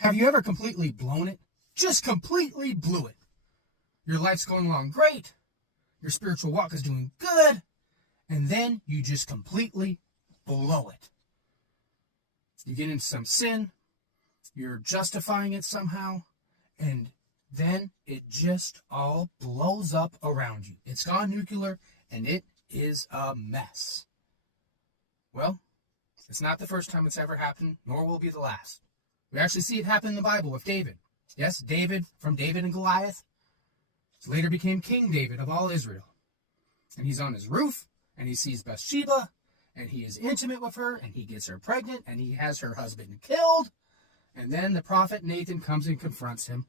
Have you ever completely blown it? Just completely blew it. Your life's going along great. Your spiritual walk is doing good. And then you just completely blow it. You get into some sin. You're justifying it somehow. And then it just all blows up around you. It's gone nuclear and it is a mess. Well, it's not the first time it's ever happened, nor will it be the last. We actually see it happen in the Bible with David. Yes, David, from David and Goliath, later became King David of all Israel. And he's on his roof, and he sees Bathsheba, and he is intimate with her, and he gets her pregnant, and he has her husband killed. And then the prophet Nathan comes and confronts him.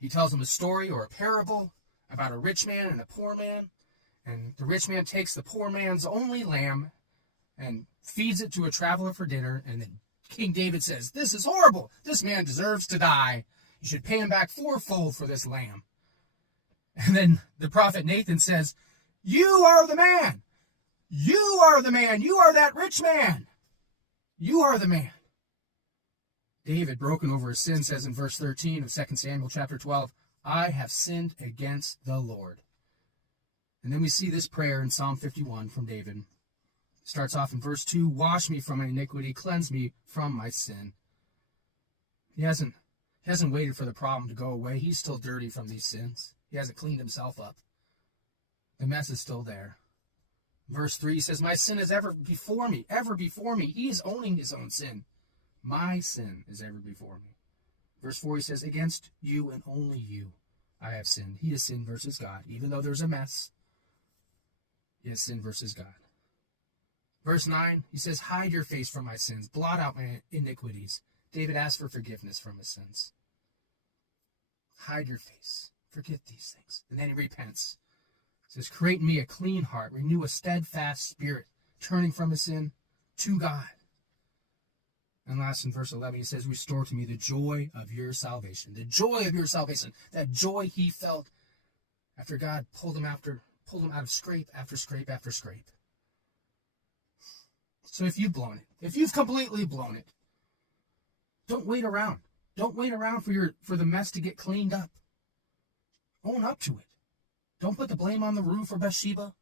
He tells him a story or a parable about a rich man and a poor man. And the rich man takes the poor man's only lamb and feeds it to a traveler for dinner. And then King David says, "This is horrible. This man deserves to die. You should pay him back fourfold for this lamb." And then the prophet Nathan says, "You are the man. You are the man. You are that rich man. You are the man." David, broken over his sin, says in verse 13 of 2 Samuel chapter 12, "I have sinned against the Lord." And then we see this prayer in Psalm 51 from David. It starts off in verse 2, "Wash me from my iniquity, cleanse me from my sin." He hasn't waited for the problem to go away. He's still dirty from these sins. He hasn't cleaned himself up. The mess is still there. Verse 3 says, "My sin is ever before me, ever before me." He is owning his own sin. My sin is ever before me. Verse 4, he says, "Against you and only you I have sinned." He has sinned versus God. Even though there's a mess, he has sinned versus God. Verse 9, he says, "Hide your face from my sins. Blot out my iniquities." David asked for forgiveness from his sins. Hide your face. Forget these things. And then he repents. He says, "Create in me a clean heart. Renew a steadfast spirit," turning from his sin to God. And last in verse 11, he says, "Restore to me the joy of your salvation." The joy of your salvation. That joy he felt after God pulled him out of scrape after scrape after scrape. So if you've blown it, if you've completely blown it, don't wait around. Don't wait around for the mess to get cleaned up. Own up to it. Don't put the blame on the roof or Bathsheba.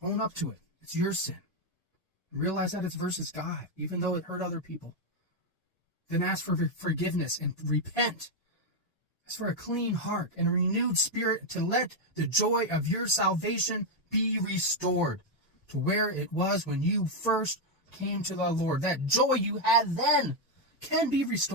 Own up to it. It's your sin. Realize that it's versus God, even though it hurt other people. Then ask for forgiveness and repent. Ask for a clean heart and a renewed spirit to let the joy of your salvation be restored to where it was when you first came to the Lord. That joy you had then can be restored.